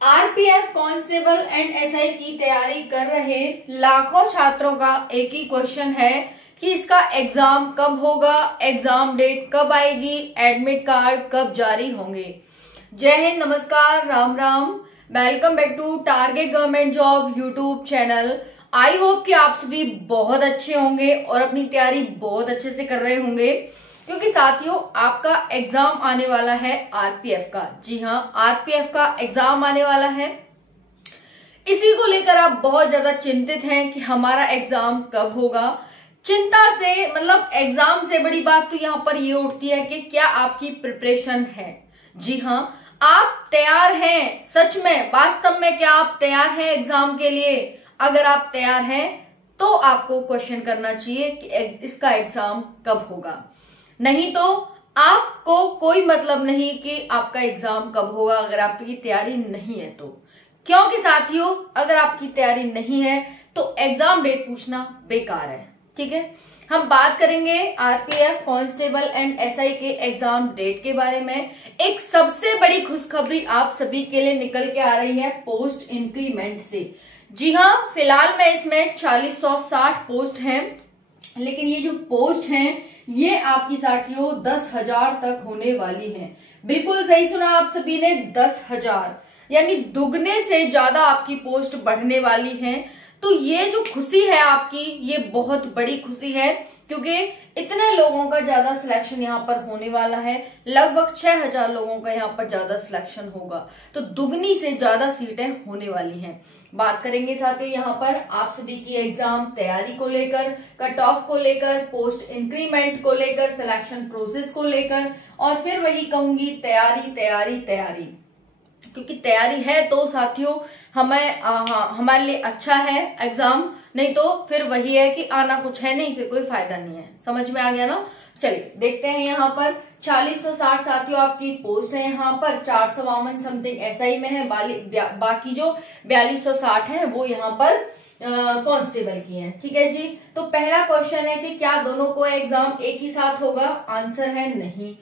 RPF constable and SI की तैयारी कर रहे लाखों छात्रों का एक ही क्वेश्चन है कि इसका एग्जाम कब होगा, एग्जाम डेट कब आएगी, एडमिट कार्ड कब जारी होंगे। जय हिंद, नमस्कार, Ram Ram. Welcome back to target government job YouTube channel. I hope कि आप सभी बहुत अच्छे होंगे और अपनी तैयारी बहुत अच्छे से कर रहे होंगे, क्योंकि साथियों आपका एग्जाम आने वाला है आरपीएफ का। जी हाँ, आरपीएफ का एग्जाम आने वाला है। इसी को लेकर आप बहुत ज्यादा चिंतित हैं कि हमारा एग्जाम कब होगा। चिंता से मतलब एग्जाम से बड़ी बात तो यहाँ पर ये उठती है कि क्या आपकी प्रिपरेशन है। जी हाँ, आप तैयार हैं, सच में वास्तव में क्या आप तैयार हैं एग्जाम के लिए। अगर आप तैयार हैं तो आपको क्वेश्चन करना चाहिए कि इसका एग्जाम कब होगा। नहीं तो आपको कोई मतलब नहीं कि आपका एग्जाम कब होगा अगर आपकी तैयारी नहीं है तो। क्योंकि साथियों अगर आपकी तैयारी नहीं है तो एग्जाम डेट पूछना बेकार है। ठीक है, हम बात करेंगे आरपीएफ कांस्टेबल एंड एसआई के एग्जाम डेट के बारे में। एक सबसे बड़ी खुशखबरी आप सभी के लिए निकल के आ रही है पोस्ट इंक्रीमेंट से। जी हाँ, फिलहाल में इसमें 4060 पोस्ट हैं, लेकिन ये जो पोस्ट हैं ये आपकी साथियों 10,000 तक होने वाली हैं। बिल्कुल सही सुना आप सभी ने, 10,000 यानी दुगने से ज्यादा आपकी पोस्ट बढ़ने वाली हैं। तो ये जो खुशी है आपकी, ये बहुत बड़ी खुशी है, क्योंकि इतने लोगों का ज्यादा सिलेक्शन यहाँ पर होने वाला है। लगभग 6,000 लोगों का यहाँ पर ज्यादा सिलेक्शन होगा, तो दुगनी से ज्यादा सीटें होने वाली हैं। बात करेंगे साथियों यहाँ पर आप सभी की एग्जाम तैयारी को लेकर, कट ऑफ को लेकर, पोस्ट इंक्रीमेंट को लेकर, सिलेक्शन प्रोसेस को लेकर, और फिर वही कहूंगी तैयारी तैयारी तैयारी। क्योंकि तैयारी है तो साथियों हमारे लिए अच्छा है एग्जाम, नहीं तो फिर वही है कि आना कुछ है नहीं, फिर कोई फायदा नहीं है। समझ में आ गया ना। चलिए देखते हैं यहाँ पर 4060 साथियों आपकी पोस्ट है। यहाँ पर 452 समथिंग एसआई में है, बाकी जो 4260 है वो यहाँ पर कांस्टेबल की है। ठीक है जी, तो पहला क्वेश्चन है कि क्या दोनों को एग्जाम एक ही साथ होगा। आंसर है नहीं।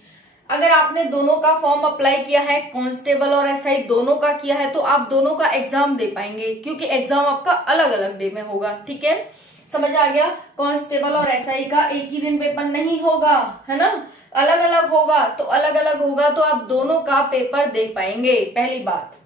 अगर आपने दोनों का फॉर्म अप्लाई किया है, कांस्टेबल और एसआई दोनों का किया है, तो आप दोनों का एग्जाम दे पाएंगे, क्योंकि एग्जाम आपका अलग अलग डे में होगा। ठीक है, समझ आ गया। कांस्टेबल और एसआई का एक ही दिन पेपर नहीं होगा, है ना, अलग अलग होगा। तो अलग अलग होगा तो आप दोनों का पेपर दे पाएंगे, पहली बात।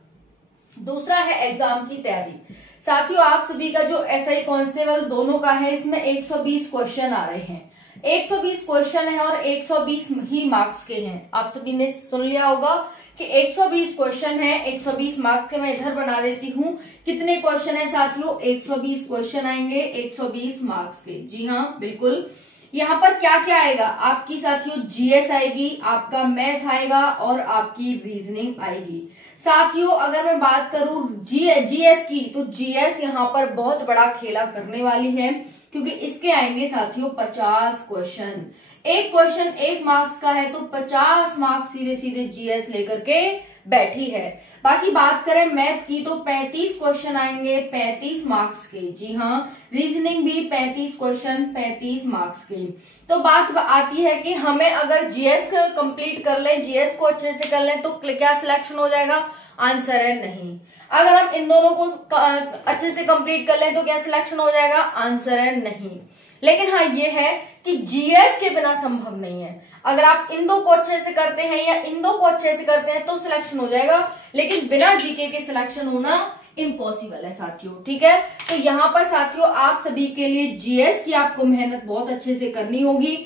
दूसरा है एग्जाम की तैयारी। साथियों आप सभी का जो एसआई कांस्टेबल दोनों का है, इसमें 120 क्वेश्चन आ रहे हैं। 120 क्वेश्चन है और 120 ही मार्क्स के हैं। आप सभी ने सुन लिया होगा कि 120 क्वेश्चन है, 120 मार्क्स के। मैं इधर बना देती हूँ कितने क्वेश्चन है साथियों, 120 क्वेश्चन आएंगे 120 मार्क्स के। जी हाँ बिल्कुल। यहाँ पर क्या क्या आएगा आपकी साथियों, जीएस आएगी, आपका मैथ आएगा और आपकी रीजनिंग आएगी। साथियों अगर मैं बात करूं जीएस की, तो जीएस यहाँ पर बहुत बड़ा खेला करने वाली है, क्योंकि इसके आएंगे साथियों 50 क्वेश्चन। एक क्वेश्चन 1 मार्क्स का है, तो 50 मार्क्स सीधे सीधे जीएस लेकर के बैठी है। बाकी बात करें मैथ की, तो 35 क्वेश्चन आएंगे 35 मार्क्स के। जी हाँ, रीजनिंग भी 35 क्वेश्चन 35 मार्क्स के। तो बात आती है कि हमें अगर जीएस कंप्लीट कर लें, जीएस को अच्छे से कर लें, तो क्या सिलेक्शन हो जाएगा। आंसर है नहीं। अगर हम इन दोनों को अच्छे से कंप्लीट कर लें तो क्या सिलेक्शन हो जाएगा। आंसर है नहीं। लेकिन हाँ ये है कि जीएस के बिना संभव नहीं है। अगर आप इन दो को अच्छे से करते हैं या इन दो को अच्छे से करते हैं तो सिलेक्शन हो जाएगा, लेकिन बिना जीके के सिलेक्शन होना इम्पॉसिबल है साथियों। ठीक है, तो यहाँ पर साथियों आप सभी के लिए जीएस की आपको मेहनत बहुत अच्छे से करनी होगी।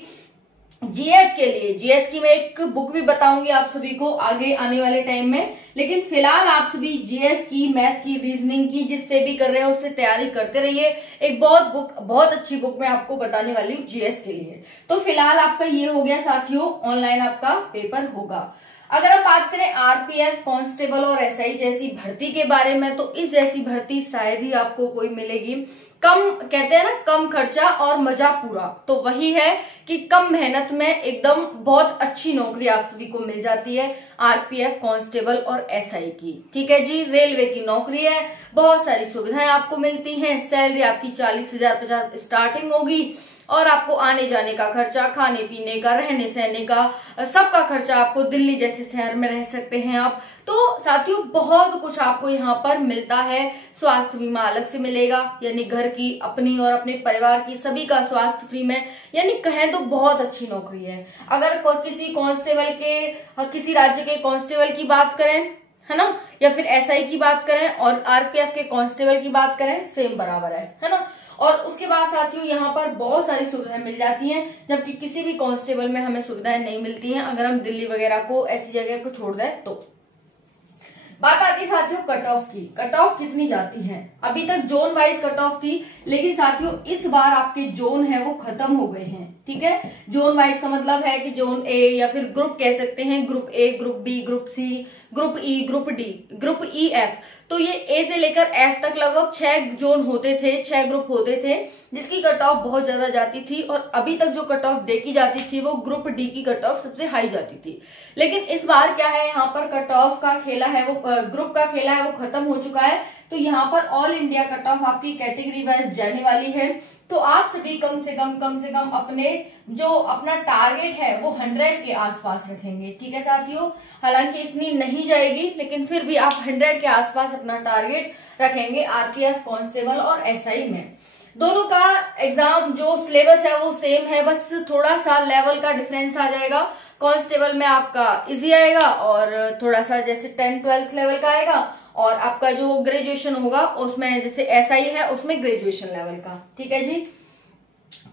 जीएस के लिए, जीएस की मैं एक बुक भी बताऊंगी आप सभी को आगे आने वाले टाइम में, लेकिन फिलहाल आप सभी जीएस की, मैथ की, रीजनिंग की जिससे भी कर रहे हो उससे तैयारी करते रहिए। एक बहुत अच्छी बुक मैं आपको बताने वाली हूँ जीएस के लिए। तो फिलहाल आपका ये हो गया साथियों, ऑनलाइन आपका पेपर होगा। अगर हम बात करें आरपीएफ कांस्टेबल और एसआई जैसी भर्ती के बारे में, तो इस जैसी भर्ती शायद ही आपको कोई मिलेगी। कम कहते हैं ना, कम खर्चा और मजा पूरा, तो वही है कि कम मेहनत में एकदम बहुत अच्छी नौकरी आप सभी को मिल जाती है आरपीएफ कांस्टेबल और एसआई की। ठीक है जी, रेलवे की नौकरी है, बहुत सारी सुविधाएं आपको मिलती हैं। सैलरी आपकी 40,050 स्टार्टिंग होगी। और आपको आने जाने का खर्चा, खाने पीने का, रहने सहने का, सबका खर्चा आपको, दिल्ली जैसे शहर में रह सकते हैं आप। तो साथियों बहुत कुछ आपको यहाँ पर मिलता है। स्वास्थ्य बीमा अलग से मिलेगा, यानी घर की, अपनी और अपने परिवार की सभी का स्वास्थ्य फ्री में, यानी कहें तो बहुत अच्छी नौकरी है। अगर किसी कांस्टेबल के, किसी राज्य के कांस्टेबल की बात करें, है ना, या फिर एसआई की बात करें और आरपीएफ के कांस्टेबल की बात करें, सेम बराबर है ना। और उसके बाद साथियों यहाँ पर बहुत सारी सुविधाएं मिल जाती हैं, जबकि किसी भी कांस्टेबल में हमें सुविधाएं नहीं मिलती हैं अगर हम दिल्ली वगैरह को, ऐसी जगह को छोड़ दें तो। बात आती है साथियों कट ऑफ की। कट ऑफ कितनी जाती है? अभी तक जोन वाइज कट ऑफ थी, लेकिन साथियों इस बार आपके जोन है वो खत्म हो गए हैं। ठीक है, जोन वाइज का मतलब है कि जोन ए, या फिर ग्रुप कह सकते हैं, group A, group B, group C, group E, group D, group E, F. तो ये ए से लेकर एफ तक लगभग 6 जोन होते थे, 6 ग्रुप होते थे, जिसकी कट ऑफ बहुत ज्यादा जाती थी। और अभी तक जो कट ऑफ देखी जाती थी वो ग्रुप डी की कट ऑफ सबसे हाई जाती थी। लेकिन इस बार क्या है, यहाँ पर कट ऑफ का खेला है वो, ग्रुप का खेला है वो खत्म हो चुका है। तो यहाँ पर ऑल इंडिया कट ऑफ आपकी कैटेगरी वाइज जाने वाली है। तो आप सभी कम से कम अपने जो अपना टारगेट है वो 100 के आसपास रखेंगे। ठीक है साथियों, हालांकि इतनी नहीं जाएगी, लेकिन फिर भी आप 100 के आसपास अपना टारगेट रखेंगे आरपीएफ, कांस्टेबल और एसआई में। दोनों का एग्जाम जो सिलेबस है वो सेम है, बस थोड़ा सा लेवल का डिफरेंस आ जाएगा। कांस्टेबल में आपका इजी आएगा और थोड़ा सा जैसे 10-12 लेवल का आएगा, और आपका जो ग्रेजुएशन होगा उसमें, जैसे एसआई है उसमें ग्रेजुएशन लेवल का। ठीक है जी।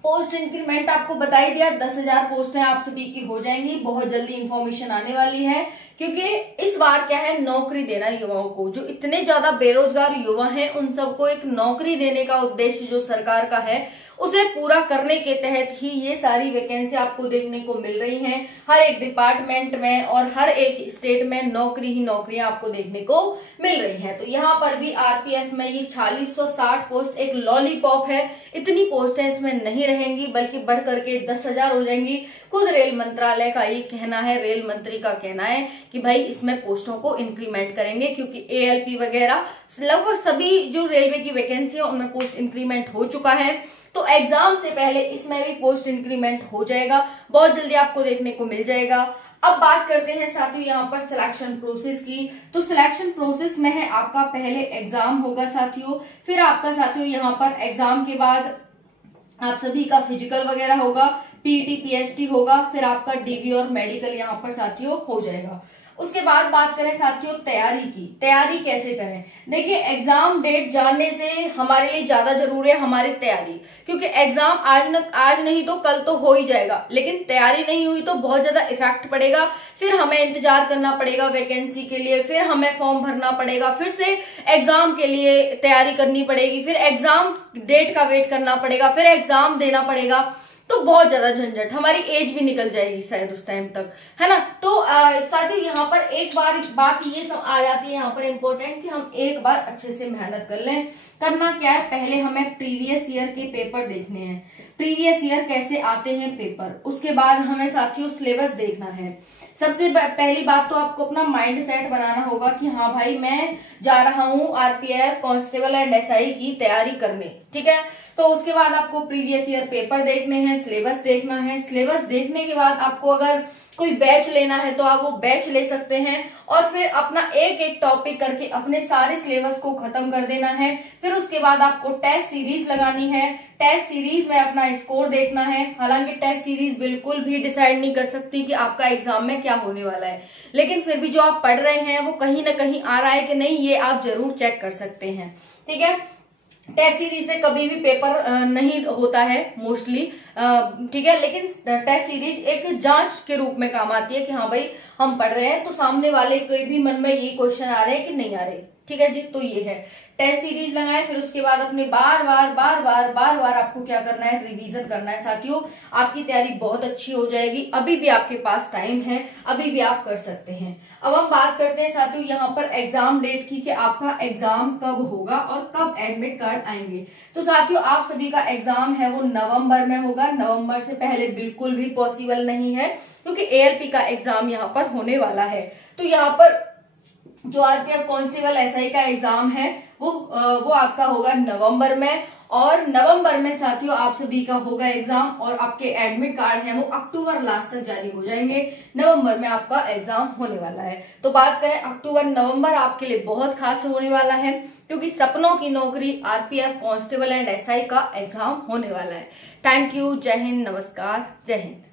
पोस्ट इंक्रीमेंट आपको बता ही दिया, 10,000 पोस्टें आप सभी की हो जाएंगी। बहुत जल्दी इंफॉर्मेशन आने वाली है, क्योंकि इस बार क्या है, नौकरी देना युवाओं को, जो इतने ज्यादा बेरोजगार युवा हैं उन सबको एक नौकरी देने का उद्देश्य जो सरकार का है, उसे पूरा करने के तहत ही ये सारी वैकेंसी आपको देखने को मिल रही हैं। हर एक डिपार्टमेंट में और हर एक स्टेट में नौकरी ही नौकरियां आपको देखने को मिल रही हैं। तो यहाँ पर भी आरपीएफ में ये 4660 पोस्ट एक लॉलीपॉप है। इतनी पोस्टें इसमें नहीं रहेंगी, बल्कि बढ़ करके 10,000 हो जाएंगी। खुद रेल मंत्रालय का ये कहना है, रेल मंत्री का कहना है कि भाई इसमें पोस्टों को इंक्रीमेंट करेंगे, क्योंकि एएलपी वगैरह लगभग सभी जो रेलवे की वैकेंसी है उनमें पोस्ट इंक्रीमेंट हो चुका है। तो एग्जाम से पहले इसमें भी पोस्ट इंक्रीमेंट हो जाएगा, बहुत जल्दी आपको देखने को मिल जाएगा। अब बात करते हैं साथियों यहाँ पर सिलेक्शन प्रोसेस की। तो सिलेक्शन प्रोसेस में है आपका पहले एग्जाम होगा साथियों, फिर आपका साथियों यहाँ पर एग्जाम के बाद आप सभी का फिजिकल वगैरह होगा, पीटी पीएचडी होगा, फिर आपका डीवी और मेडिकल यहाँ पर साथियों हो जाएगा। उसके बाद बात करें साथियों तैयारी की। तैयारी कैसे करें? देखिए, एग्जाम डेट जानने से हमारे लिए ज्यादा जरूरी है हमारी तैयारी, क्योंकि एग्जाम आज नहीं तो कल तो हो ही जाएगा, लेकिन तैयारी नहीं हुई तो बहुत ज्यादा इफेक्ट पड़ेगा। फिर हमें इंतजार करना पड़ेगा वैकेंसी के लिए, फिर हमें फॉर्म भरना पड़ेगा, फिर से एग्जाम के लिए तैयारी करनी पड़ेगी, फिर एग्जाम डेट का वेट करना पड़ेगा, फिर एग्जाम देना पड़ेगा। तो बहुत ज्यादा झंझट, हमारी एज भी निकल जाएगी शायद उस टाइम तक, है ना। तो साथियों यहाँ पर एक बार बात ये सब आ जाती है यहाँ पर इम्पोर्टेंट, कि हम एक बार अच्छे से मेहनत कर लें। करना क्या है, पहले हमें प्रीवियस ईयर के पेपर देखने हैं, प्रीवियस ईयर कैसे आते हैं पेपर। उसके बाद हमें साथियों सिलेबस देखना है। सबसे पहली बात तो आपको अपना माइंड सेट बनाना होगा कि हाँ भाई मैं जा रहा हूँ आरपीएफ, कांस्टेबल एंड एसआई की तैयारी करने। ठीक है, तो उसके बाद आपको प्रीवियस ईयर पेपर देखने हैं, सिलेबस देखना है। सिलेबस देखने के बाद आपको अगर कोई बैच लेना है तो आप वो बैच ले सकते हैं, और फिर अपना एक एक टॉपिक करके अपने सारे सिलेबस को खत्म कर देना है। फिर उसके बाद आपको टेस्ट सीरीज लगानी है, टेस्ट सीरीज में अपना स्कोर देखना है। हालांकि टेस्ट सीरीज बिल्कुल भी डिसाइड नहीं कर सकती कि आपका एग्जाम में क्या होने वाला है, लेकिन फिर भी जो आप पढ़ रहे हैं वो कहीं ना कहीं आ रहा है कि नहीं, ये आप जरूर चेक कर सकते हैं। ठीक है, टेस्ट सीरीज से कभी भी पेपर नहीं होता है मोस्टली, ठीक है, लेकिन टेस्ट सीरीज एक जांच के रूप में काम आती है कि हाँ भाई हम पढ़ रहे हैं तो सामने वाले कोई भी मन में ये क्वेश्चन आ रहे हैं कि नहीं आ रहे। ठीक है जी, तो ये है टेस्ट सीरीज लगाएं। फिर उसके बाद अपने बार बार आपको क्या करना है, रिवीजन करना है साथियों। आपकी तैयारी बहुत अच्छी हो जाएगी, अभी भी आपके पास टाइम है, अभी भी आप कर सकते हैं। अब हम बात करते हैं साथियों यहाँ पर एग्जाम डेट की, कि आपका एग्जाम कब होगा और कब एडमिट कार्ड आएंगे। तो साथियों आप सभी का एग्जाम है वो नवंबर में होगा। नवंबर से पहले बिल्कुल भी पॉसिबल नहीं है, क्योंकि एएलपी का एग्जाम यहाँ पर होने वाला है। तो यहाँ पर जो आरपीएफ कांस्टेबल एसआई का एग्जाम है वो आपका होगा नवंबर में। और नवंबर में साथियों आप सभी का होगा एग्जाम और आपके एडमिट कार्ड हैं वो अक्टूबर लास्ट तक जारी हो जाएंगे। नवंबर में आपका एग्जाम होने वाला है। तो बात करें अक्टूबर नवंबर आपके लिए बहुत खास होने वाला है क्योंकि सपनों की नौकरी आरपीएफ कांस्टेबल एंड एसआई का एग्जाम होने वाला है। Thank you. जय हिंद, नमस्कार, जय हिंद।